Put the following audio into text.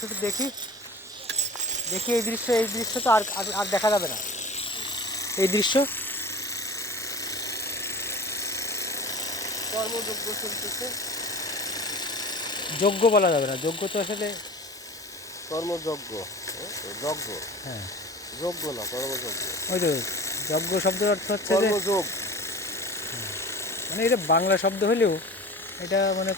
দৃশ্য একটু দেখি। দেখি এই দৃশ্য এই দৃশ্য তো আর আর- দেখা যাবে না। এই দৃশ্য। কর্মযোগ্য চলতেছে। যোগ্য বলা যাবে না। যোগ্য তো আসলে কর্মযোগ্য হ্যাঁ? যজ্ঞ। হ্যাঁ। যোগ্য না কর্মযোগ্য ওই তো যজ্ঞ শব্দের অর্থ হচ্ছে কর্মযোগ। মানে এটা বাংলা শব্দ হলেও এটা মনে